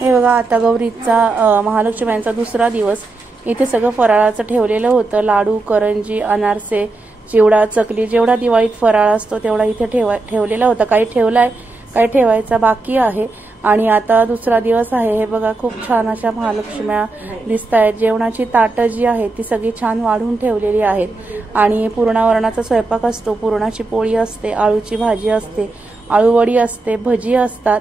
हे बघा आता गौरीचा महालक्ष्म्यांचा दुसरा दिवस। इथे सगळं फराळाचं ठेवलेलं होतं, लाडू, करंजी, अनारसे, चिवडा, चकली, जेवढा दिवाळीत फराळ असतो तेवढा इथे ठेवलेला होता। काही ठेवलाय, काही ठेवायचा बाकी आहे। आणि आता दुसरा दिवस आहे। हे बघा खूप छान अशा महालक्ष्म्या दिसतायत। जेवणाची ताटं जी आहेत ती सगळी छान वाढून ठेवलेली आहेत आणि पुरणावरणाचा स्वयंपाक असतो, पुरणाची पोळी असते, आळूची भाजी असते, आळूवडी असते, भजी असतात,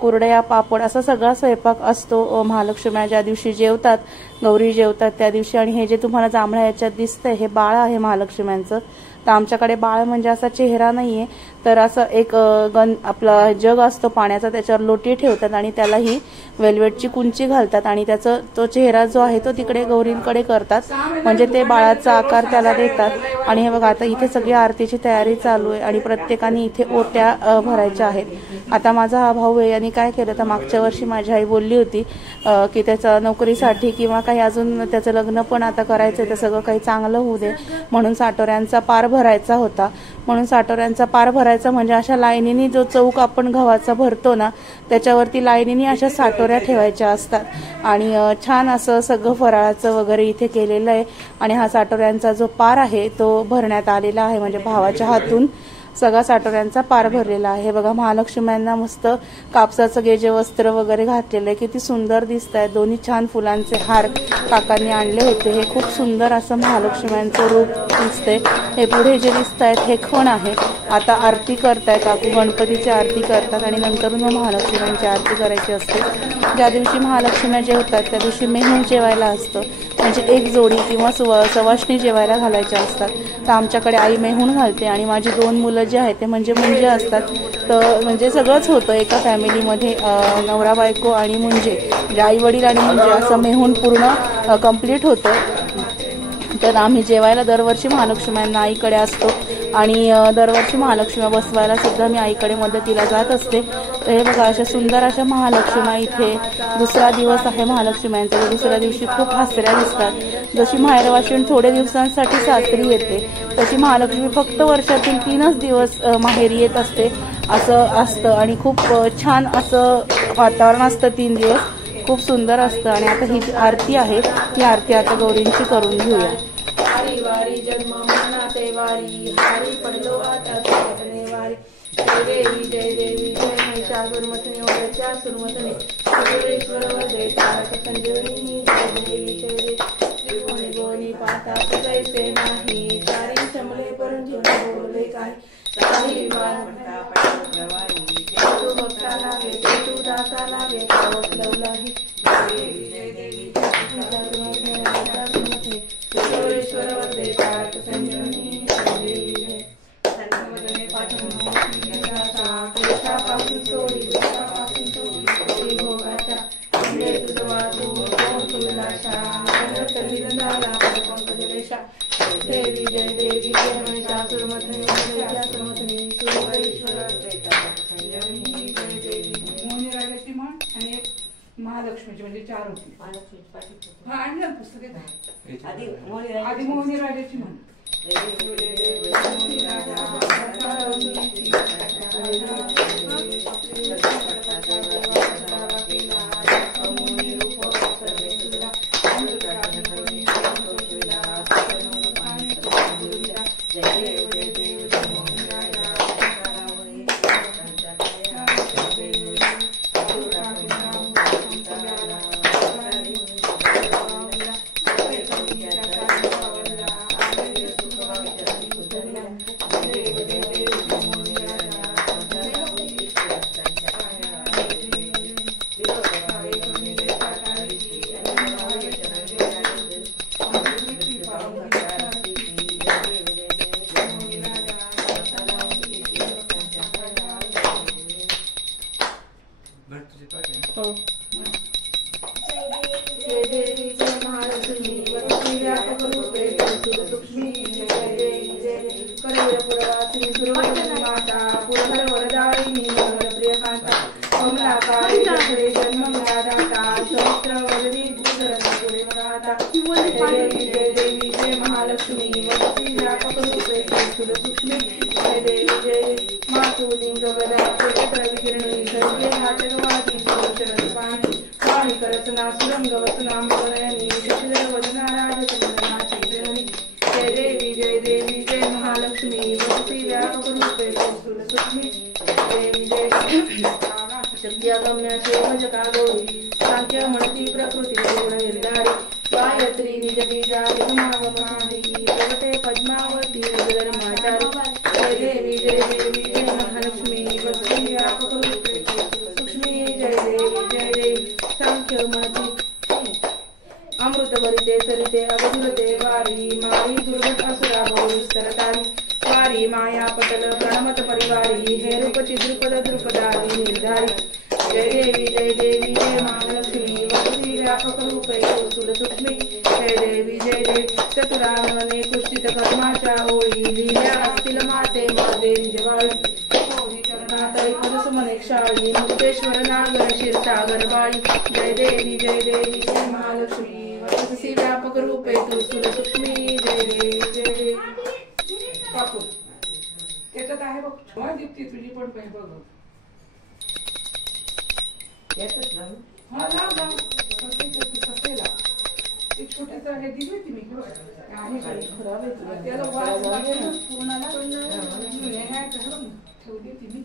कुरडया, पापड असा सगळा स्वयंपाक असतो। महालक्ष्म्या ज्या दिवशी जेवतात, गौरी जेवतात त्या दिवशी। आणि हे जे तुम्हाला जांभळ्या याच्यात दिसतंय हे बाळ आहे महालक्ष्म्यांचं। तर आमच्याकडे बाळ म्हणजे असा चेहरा नाहीये, तर असं एक आपला जग असतो पाण्याचा, त्याच्यावर लोटी ठेवतात आणि त्याला ही वेल्वेटची कुंची घालतात आणि त्याचा तो चेहरा जो आहे तो तिकडे गौरींकडे करतात, म्हणजे ते बाळाचा आकार त्याला देतात। आणि हे बघा आता इथे सगळी आरतीची तयारी चालू आहे आणि प्रत्येकाने इथे ओट्या भरायच्या आहेत। आता माझा हा भाऊ आहे आणि काय केलं तर मागच्या वर्षी माझी आई बोलली होती की त्याचा नोकरीसाठी किंवा काही अजून त्याचं लग्न पण आता करायचं, तर सगळं काही चांगलं होऊ दे म्हणून साटोऱ्यांचा पार भरायचा होता। म्हणून साटोऱ्यांचा पार भरायचा म्हणजे अशा लाईनीनी जो चौक आपण गव्हाचा भरतो ना त्याच्यावरती लाईनीनी अशा साटोऱ्या ठेवायच्या असतात आणि छान असं सगळं फराळाचं वगैरे इथे केलेलं आहे। आणि हा साटोऱ्यांचा जो पार आहे तो भरण्यात आलेला आहे, म्हणजे भावाच्या हातून सगळा साटोऱ्यांचा पार भरलेला आहे। बघा महालक्ष्म्यांना मस्त कापसाचं गेजे वस्त्र वगैरे घातलेलं आहे, किती सुंदर दिसत आहे। दोन्ही छान फुलांचे हार काकांनी आणले होते। हे खूप सुंदर असं महालक्ष्म्यांचं रूप दिसतंय। हे पुढे जे दिसत आहेत हे खण आहे। आता आरती करतायत काकू, गणपतीची आरती करतात आणि नंतर महालक्ष्म्यांची आरती करायची असते। ज्या दिवशी महालक्ष्म्या जेवतात त्या दिवशी मेहूण जेवायला असतं, म्हणजे एक जोडी किंवा सवाष्णी जेवायला घालायच्या असतात। तर आमच्याकडे आई मेहूण घालते आणि माझी 2 मुलं जे आहेत ते म्हणजे असतात। तर म्हणजे सगळंच होतं एका फॅमिलीमध्ये, नवरा बायको आणि म्हणजे आई वडील आणि म्हणजे असं मेहूण पूर्ण कंप्लीट होतं। तर आम्ही जेवायला दरवर्षी महालक्ष्म्यांना आईकडे असतो आणि दरवर्षी महालक्ष्म्या बसवायला सुद्धा मी आईकडे मदतीला जात असते। तर हे बघा अशा सुंदर अशा महालक्ष्म्या इथे दुसरा दिवस आहे महालक्ष्म्यांचा। दुसऱ्या दिवशी खूप हसऱ्या दिसतात। जशी माहेरवाशीण थोडे दिवसांसाठी सासरी येते तशी महालक्ष्मी फक्त वर्षातील 3च दिवस माहेरी येत असते असं असतं आणि खूप छान असं वातावरण असतं 3 दिवस, खूप सुंदर असतं। आणि आता ही आरती आहे ही आरती आता गौरींची करून घेऊया। वारी वारी जन्म मनाते वारी, वारी पडलो आता सगळे वारी। जय देवी जय देवी जय महिषासुरमर्दिनी ओढ्याच्या सुरमर्दिनी, सुरेश्वर वदे तारक संजीवनी। जय देवी जय देवी कोणी बोली पाता जैसे नाही, सारी शमले परंतु बोले काय, सारी विवाह म्हणता पडवारी, तू भक्ता लागे तू दाता लागे लवलाही। जय देवी जय देवी सुरेश्वर वदे तारक संजीवनी। जय देवी जय सर्वजने पाठवून पासून सोडी पासून सोडी भोगाच्या म्हणजे तुझा देवी जय देवी जय महिषासुरमर्दिनी ओढ्याच्या सुरमर्दिनी, सुरेश्वर वदे तारक संजीवनी। जय देवी मोहिनीराजाची म्हण आणि एक महालक्ष्मीची म्हणजे 4 होती। हा आणि पुस्तक आधी मोहिनीराजाची म्हण। जय देवी जय महालक्ष्मी लक्ष्मी व्यापक रूपे सूक्ष्मी। जय देवी जय करवीरपुरवासिनी सुरवरदेवी माता, पुरहर वरदायिनी वरप्रियकांता, कमलाकारी जठरे जन्म मिळा दाता, सहस्त्रवदनी भूधरणी पुरेमदाता। जय देवी जय महालक्ष्मी लक्ष्मी व्यापक रूपे सूक्ष्मी। जय देवी जय मातु लिंग गदा क्षेत्र विकिरणी, सर्वे घातकवादी शरद पाणी। करसना सुरंगवसना मगनयनी शशिधर वदना राजसमना चैतन्यनी जय देवी जय महालक्ष्मी वसती व्यापकरूपे सूक्ष्मी देवी जय शक्त्यागम्य शिवजका गौरी सांख्य म्हणती प्रकृती गुणनिर्धारी गायत्री निज बीजानि गुणागमानि प्रगटे पद्मावती धर्माचारी जय देवी जय महालक्ष्मी वसती व्यापकरूपे सूक्ष्मी जय देवी सांख्य म्हणती अमृत भरिते सरिते अवधुरते वारी माई दुर्गत असुरा विस्तरतारी वारी माया पटल प्रणमत परिवारी हे रूप चिद्रुपद द्रुपदारी निर्धारी जय देवी जय महालक्ष्मी वसती व्यापक रूपे सुर सूक्ष्मी जय देवी चतुरांगणे कुष्ठित कर्माच्या ओळी लिहिल्या असतील माते माझे निजवाळी चरणातळी पदसुमने क्षाळी मुक्तेश्वर नागर क्षीरसागर बाळी जय देवी जय महालक्ष्मी वसती व्यापक रूपे तू सुर सूक्ष्मी जय देवी काकू त्याच्यात आहे बघ दीप्ती तुझी पण पाहिजे बघ हा लाव कसेला ते छोट्याचं हे दिली होती मी खराब आहे त्याला वाज लागेल पूर्णाला ठेवली होती मी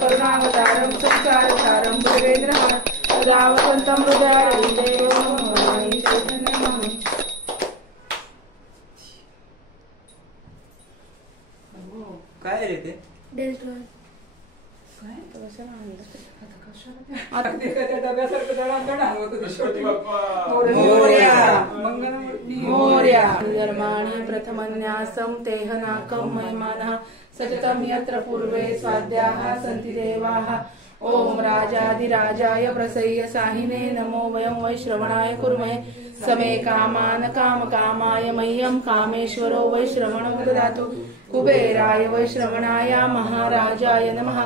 करुणावतारं संसारसारं भुजगेन्द्रहारं सदावसन्तं हृदयारविन्दे देवं चैतन्यं काय रे ते मोर्या धर्माणि प्रथमन्यासं तेहनाकं महिमानः सततं यत्र पूर्वे स्वाद्याः सन्ति देवाः ओम राजाधिराजाय प्रसह्य साहिने नमो वयं वैश्रवणाय कुर्महे समे कामान कामकामाय मह्यं कामेश्वरो वैश्रवणं ददातु कुबेराय वैश्रवणाय महाराजाय नमः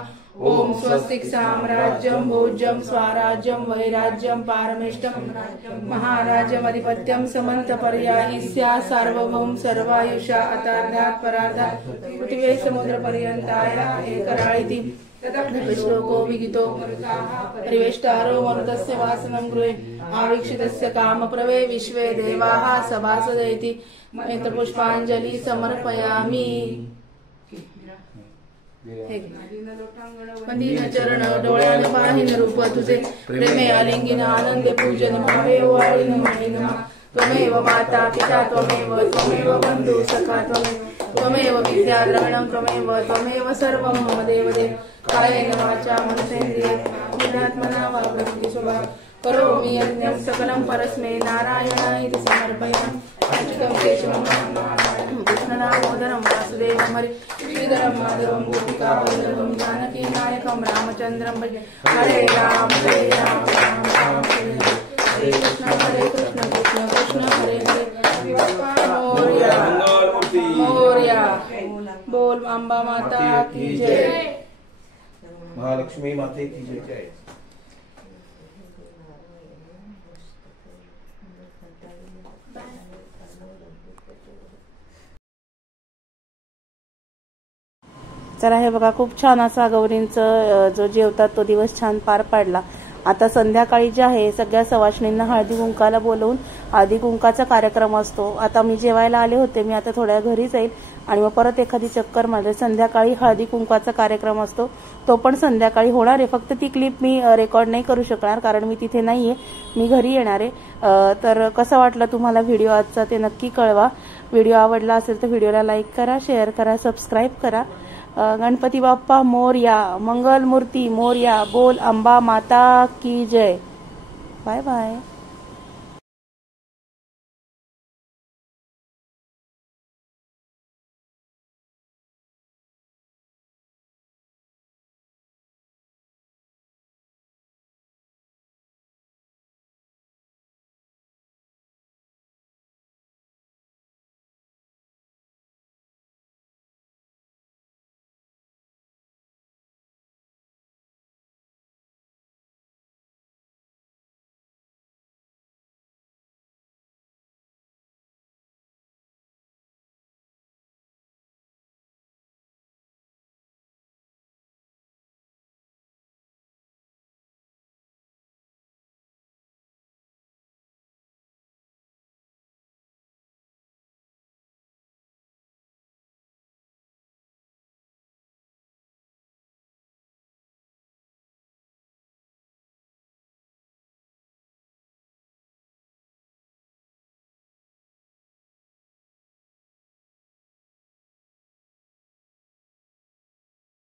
ओम स्वस्तिक साम्राज्यं भोज्यं स्वराज्यं वैराज्यं पारमेष्टं महाराज्यमधिपत्यं समन्तपर्यायि स्यात् सार्वभौम सर्वायुषा अतार्धात् परार्धात् पृथिवे समुद्रपर्यन्ताय एकराळिति श्लोको विगितो परिवेष्टारो मरुतस्य वासनं गृहे आवीक्षितस्य कामप्रवे विश्वे देवाः सभासदेति पुष्पांजलि समर्पयामि मंदिर चरण डोळ्याने पाहिन रूप तुझे प्रेमे आलिंगिन आनंदे पूजन भावे वाळीन महिन त्वमेव माता पिता त्वमेव बंधु सखा त्वमेव विद्या द्रविणं त्वमेव सर्वं मम देवदेव कायेन वाचा मनसेन्द्रिये बुद्ध्यात्मना वा प्रकृति स्वभाव करोमि यज्ञं सकलं परस्मै नारायणाय समर्पयामि अच्युतं केशवं कृष्णदामोदरं वासुदेवं हरि श्रीधरं माधवं गोपिकावल्लभं जानकी नायकं रामचन्द्रं भजे हरे राम राम राम हरे कृष्ण कृष्ण कृष्ण हरे हरे मोरया बोल अंबा माता की जय महालक्ष्मी माते की जय तर हे बघा खूप छान असा गौरींचं जो जेवतात तो दिवस छान पार पाडला। आता संध्याकाळी जे आहे सगळ्या सवाष्णींना हळदी कुंकाला बोलवून हळदी कुंकाचा कार्यक्रम असतो। आता मी जेवायला आले होते, मी आता थोड्या घरी जाईल आणि मग परत एखादी चक्कर मारेल। संध्याकाळी हळदी कुंकाचा कार्यक्रम असतो, तो पण संध्याकाळी होणार आहे। फक्त ती क्लिप मी रेकॉर्ड नाही करू शकणार कारण मी तिथे नाहीये, मी घरी येणार आहे। तर कसं वाटलं तुम्हाला व्हिडिओ आजचा ते नक्की कळवा। व्हिडिओ आवडला असेल तर व्हिडिओला लाईक करा, शेअर करा, सबस्क्राईब करा। गणपती बाप्पा मोरया, मंगल मूर्ती मोरया, बोल अंबा माता की जय। Bye bye.